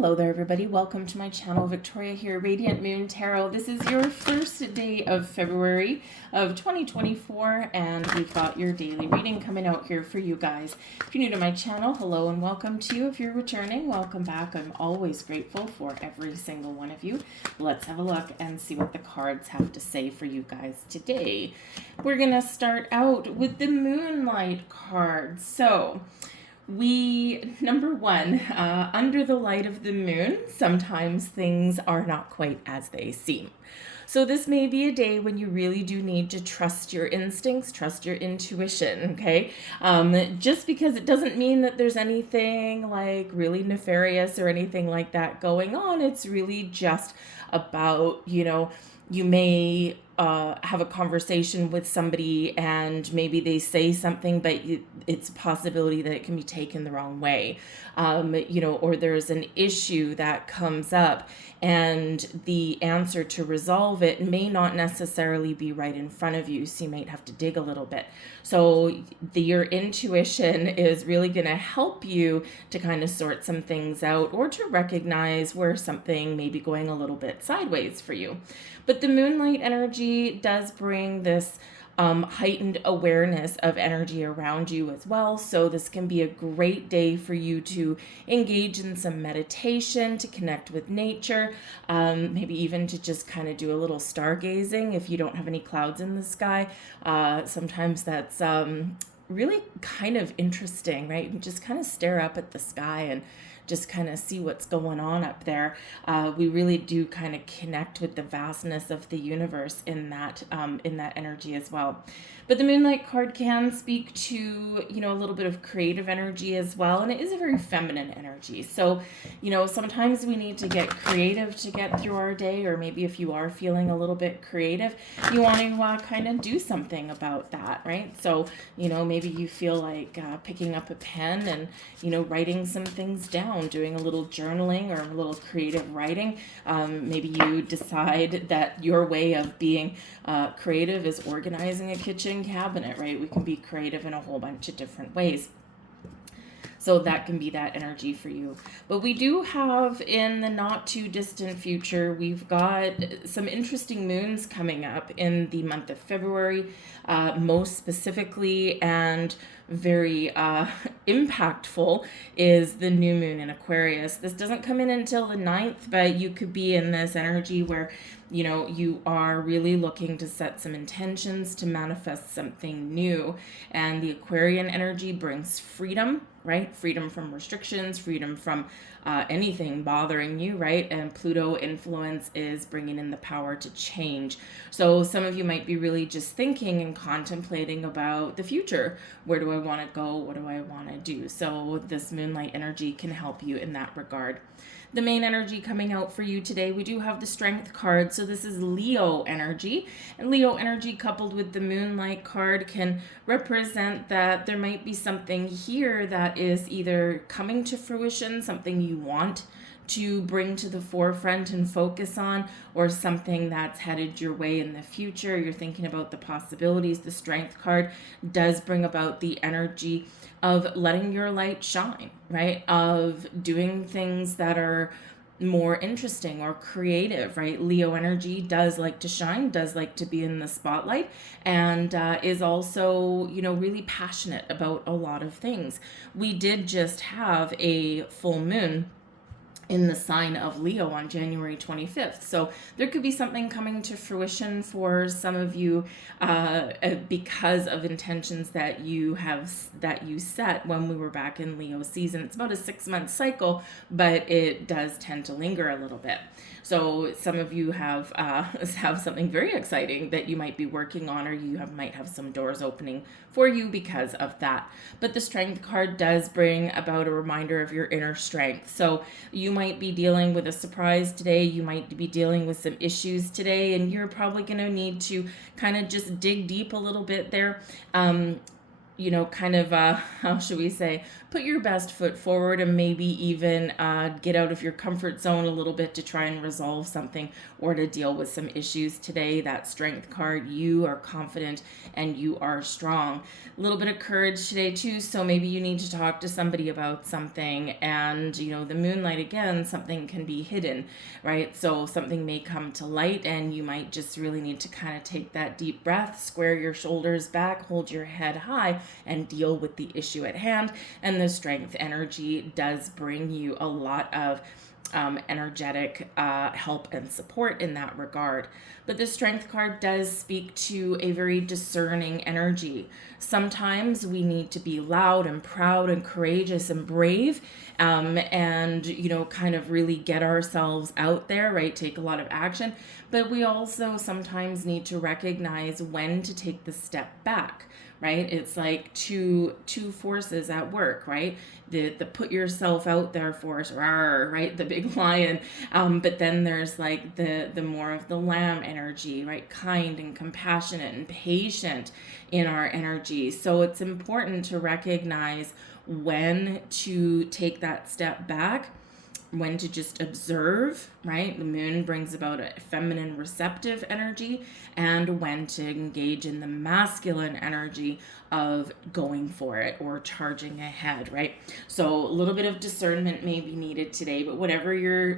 Hello there, everybody. Welcome to my channel. Victoria here, Radiant Moon Tarot. This is your first day of February of 2024, and we've got your daily reading coming out here for you guys. If you're new to my channel, hello and welcome to you. If you're returning, welcome back. I'm always grateful for every single one of you. Let's have a look and see what the cards have to say for you guys today. We're going to start out with the Moonlight card. So, number one, under the light of the moon, sometimes things are not quite as they seem. So this may be a day when you really do need to trust your instincts, trust your intuition, okay? Just because it doesn't mean that there's anything like really nefarious or anything like that going on. It's really just about, you may have a conversation with somebody and maybe they say something, but it's a possibility that it can be taken the wrong way. Or there's an issue that comes up and the answer to resolve it may not necessarily be right in front of you. So you might have to dig a little bit. So your intuition is really going to help you to kind of sort some things out or to recognize where something may be going a little bit sideways for you. But the moonlight energy does bring this heightened awareness of energy around you as well. So this can be a great day for you to engage in some meditation, to connect with nature, maybe even to just kind of do a little stargazing if you don't have any clouds in the sky. Sometimes that's really kind of interesting, right? You just kind of stare up at the sky and just kind of see what's going on up there. We really do kind of connect with the vastness of the universe in that energy as well. But the Moonlight card can speak to, a little bit of creative energy as well. And it is a very feminine energy. So, sometimes we need to get creative to get through our day, or maybe if you are feeling a little bit creative, you want to kind of do something about that, right? So, maybe you feel like picking up a pen and, writing some things down, doing a little journaling or a little creative writing. Maybe you decide that your way of being creative is organizing a kitchen cabinet, right? We can be creative in a whole bunch of different ways. So that can be that energy for you. But we do have, in the not too distant future, we've got some interesting moons coming up in the month of February, most specifically, and very impactful is the new moon in Aquarius. This doesn't come in until the 9th, but you could be in this energy where you are really looking to set some intentions to manifest something new. And the Aquarian energy brings freedom, right? Freedom from restrictions, freedom from anything bothering you, right? And Pluto influence is bringing in the power to change. So some of you might be really just thinking and contemplating about the future. Where do I want to go? What do I want to do? So this moonlight energy can help you in that regard. The main energy coming out for you today, we do have the Strength card. So this is Leo energy. And Leo energy coupled with the Moonlight card can represent that there might be something here that is either coming to fruition, something you want to bring to the forefront and focus on, or something that's headed your way in the future. You're thinking about the possibilities. The Strength card does bring about the energy of letting your light shine, right? Of doing things that are more interesting or creative, right? Leo energy does like to shine, does like to be in the spotlight, and is also, really passionate about a lot of things. We did just have a full moon in the sign of Leo on January 25th. So there could be something coming to fruition for some of you because of intentions that you set when we were back in Leo season. It's about a 6-month cycle, but it does tend to linger a little bit. So some of you have something very exciting that you might be working on, or you might have some doors opening for you because of that. But the Strength card does bring about a reminder of your inner strength. So you might be dealing with a surprise today. You might be dealing with some issues today, and you're probably going to need to kind of just dig deep a little bit there. kind of, how should we say, put your best foot forward and maybe even get out of your comfort zone a little bit to try and resolve something or to deal with some issues today. That Strength card, you are confident and you are strong. A little bit of courage today too, so maybe you need to talk to somebody about something, and the Moonlight, again, something can be hidden, right? So something may come to light and you might just really need to kind of take that deep breath, square your shoulders back, hold your head high, and deal with the issue at hand. And the Strength energy does bring you a lot of energetic help and support in that regard. But the Strength card does speak to a very discerning energy. Sometimes we need to be loud and proud and courageous and brave, and kind of really get ourselves out there, right? Take a lot of action. But we also sometimes need to recognize when to take the step back, right? It's like two forces at work, right? The put yourself out there force, rawr, right? The big lion. But then there's like the more of the lamb energy, right? Kind and compassionate and patient in our energy. So it's important to recognize when to take that step back, when to just observe, right? The moon brings about a feminine receptive energy, and when to engage in the masculine energy of going for it or charging ahead, right? So a little bit of discernment may be needed today, but whatever you're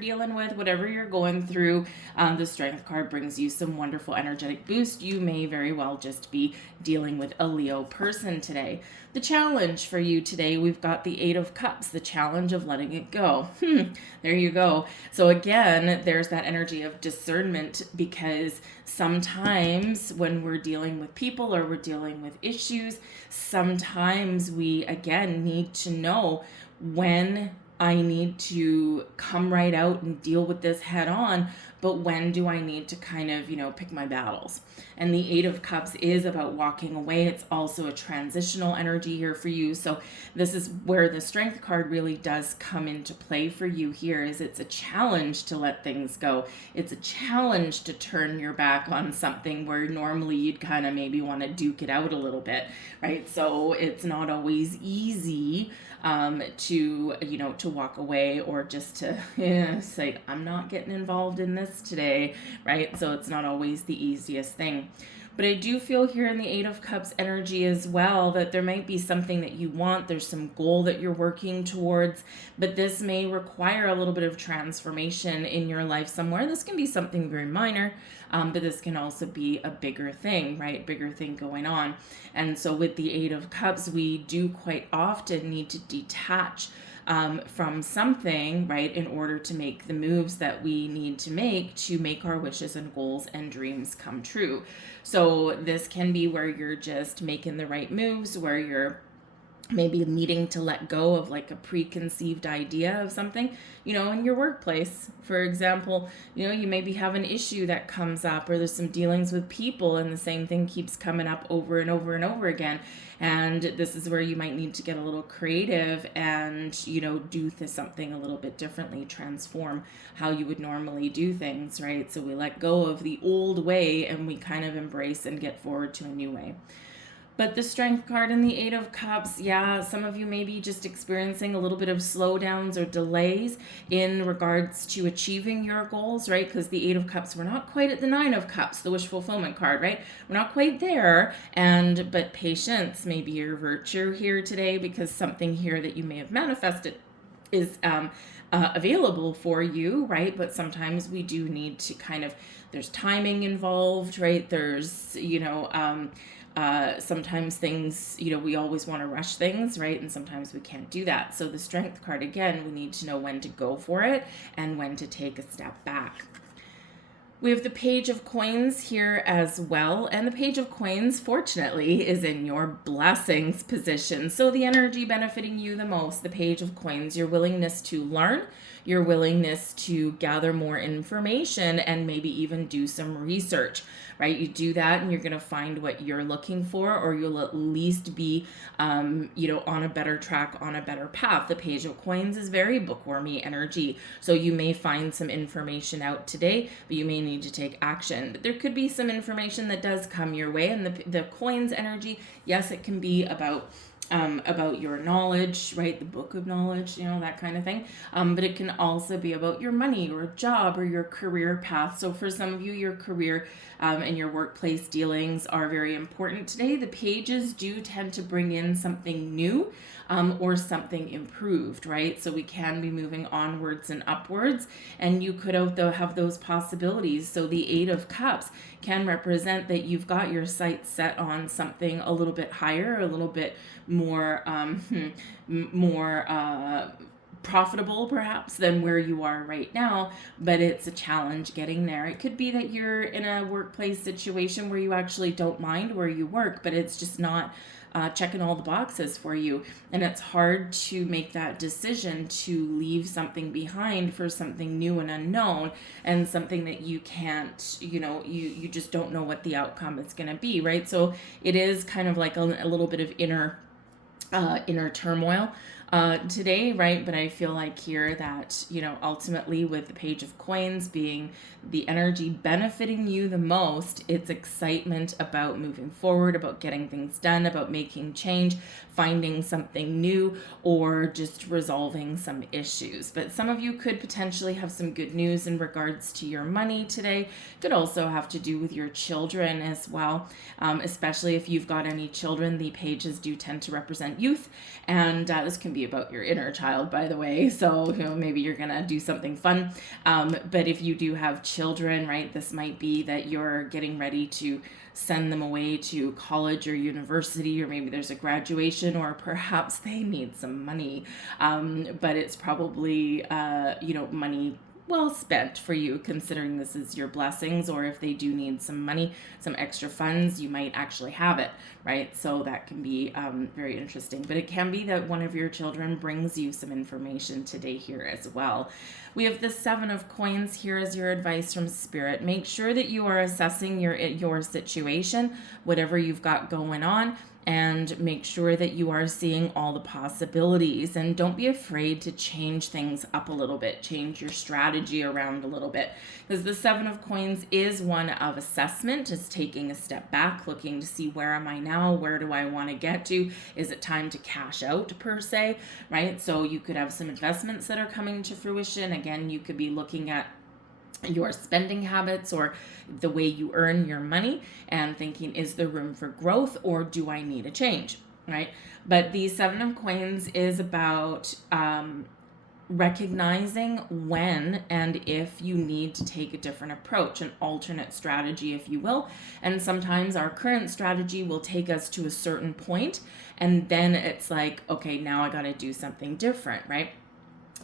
dealing with, whatever you're going through, the Strength card brings you some wonderful energetic boost. You may very well just be dealing with a Leo person today. The challenge for you today, we've got the Eight of Cups, the challenge of letting it go. There you go. So again, there's that energy of discernment, because sometimes when we're dealing with people or we're dealing with issues, sometimes we, again, need to know when I need to come right out and deal with this head on, but when do I need to kind of, pick my battles? And the Eight of Cups is about walking away. It's also a transitional energy here for you. So this is where the Strength card really does come into play for you here, is it's a challenge to let things go. It's a challenge to turn your back on something where normally you'd kind of maybe want to duke it out a little bit, right? So it's not always easy to walk away, or just to say, I'm not getting involved in this today, right? So it's not always the easiest thing. But I do feel here in the Eight of Cups energy as well that there might be something that you want. There's some goal that you're working towards, but this may require a little bit of transformation in your life somewhere. This can be something very minor, but this can also be a bigger thing, right? Bigger thing going on. And so with the Eight of Cups, we do quite often need to detach from something, right, in order to make the moves that we need to make our wishes and goals and dreams come true. So this can be where you're just making the right moves, where you're maybe needing to let go of like a preconceived idea of something, in your workplace. For example, you maybe have an issue that comes up, or there's some dealings with people and the same thing keeps coming up over and over and over again. And this is where you might need to get a little creative and, do something a little bit differently, transform how you would normally do things, right? So we let go of the old way and we kind of embrace and get forward to a new way. But the Strength card and the Eight of Cups, yeah, some of you may be just experiencing a little bit of slowdowns or delays in regards to achieving your goals, right? Because the Eight of Cups, we're not quite at the Nine of Cups, the wish fulfillment card, right? We're not quite there, but patience may be your virtue here today, because something here that you may have manifested is available for you, right? But sometimes we do need to there's timing involved, right? There's, sometimes things, we always want to rush things, right? And sometimes we can't do that. So the Strength card, again, we need to know when to go for it and when to take a step back. We have the Page of Coins here as well. And the Page of Coins, fortunately, is in your blessings position. So the energy benefiting you the most, the Page of Coins, your willingness to learn, your willingness to gather more information, and maybe even do some research, right? You do that and you're going to find what you're looking for, or you'll at least be, on a better track, on a better path. The Page of Coins is very bookwormy energy. So you may find some information out today, but you may need to take action. But there could be some information that does come your way, and the coins energy, yes, it can be about your knowledge, right? The book of knowledge, that kind of thing. But it can also be about your money or job or your career path. So for some of you, your career and your workplace dealings are very important today. The pages do tend to bring in something new or something improved, right? So we can be moving onwards and upwards, and you could have those possibilities. So the Eight of Cups can represent that you've got your sights set on something a little bit higher, a little bit more profitable perhaps than where you are right now, but it's a challenge getting there. It could be that you're in a workplace situation where you actually don't mind where you work, but it's just not checking all the boxes for you, and it's hard to make that decision to leave something behind for something new and unknown, and something that you can't, you just don't know what the outcome is going to be, right? So it is kind of like a little bit of inner turmoil today, right? But I feel like here that, ultimately with the Page of Coins being the energy benefiting you the most, it's excitement about moving forward, about getting things done, about making change, finding something new, or just resolving some issues. But some of you could potentially have some good news in regards to your money today. Could also have to do with your children as well, especially if you've got any children. The pages do tend to represent youth, and this can be about your inner child, by the way. So maybe you're gonna do something fun, but if you do have children, right, this might be that you're getting ready to send them away to college or university, or maybe there's a graduation, or perhaps they need some money, but it's probably money well spent for you, considering this is your blessings. Or if they do need some money, some extra funds, you might actually have it, right? So that can be very interesting. But it can be that one of your children brings you some information today here as well. We have the Seven of Coins here as your advice from Spirit. Make sure that you are assessing your situation, whatever you've got going on, and make sure that you are seeing all the possibilities, and don't be afraid to change things up a little bit, change your strategy around a little bit, because the Seven of Coins is one of assessment, is taking a step back, looking to see, where am I now? Where do I want to get to? Is it time to cash out per se, right? So you could have some investments that are coming to fruition. Again, you could be looking at your spending habits or the way you earn your money and thinking, is there room for growth, or do I need a change, right? But the Seven of Coins is about recognizing when and if you need to take a different approach, an alternate strategy, if you will. And sometimes our current strategy will take us to a certain point, and then it's like, okay, now I got to do something different, right?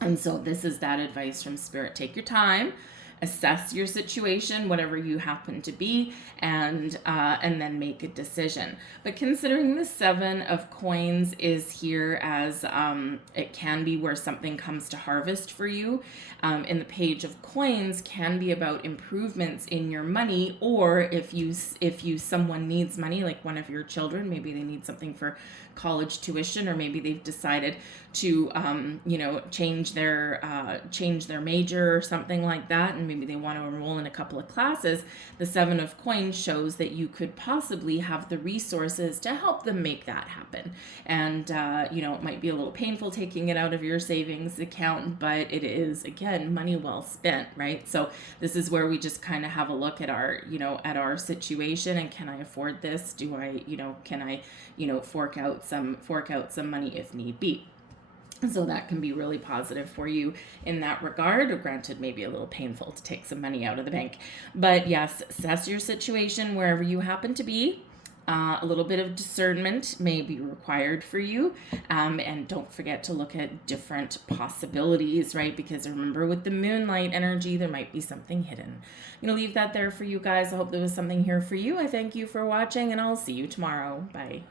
And so this is that advice from Spirit. Take your time, assess your situation, whatever you happen to be, and then make a decision. But considering the Seven of Coins is here as it can be where something comes to harvest for you, and the Page of Coins can be about improvements in your money, or if someone needs money, like one of your children, maybe they need something for college tuition, or maybe they've decided to change their major or something like that, and maybe they want to enroll in a couple of classes. The Seven of Coins shows that you could possibly have the resources to help them make that happen. And it might be a little painful taking it out of your savings account, but it is, again, money well spent, right? So this is where we just kind of have a look at our situation, and can I afford this? Do I, can I, fork out some money if need be? So that can be really positive for you in that regard. Granted, maybe a little painful to take some money out of the bank. But yes, assess your situation wherever you happen to be. A little bit of discernment may be required for you. And don't forget to look at different possibilities, right? Because remember, with the moonlight energy, there might be something hidden. I'm going to leave that there for you guys. I hope there was something here for you. I thank you for watching, and I'll see you tomorrow. Bye.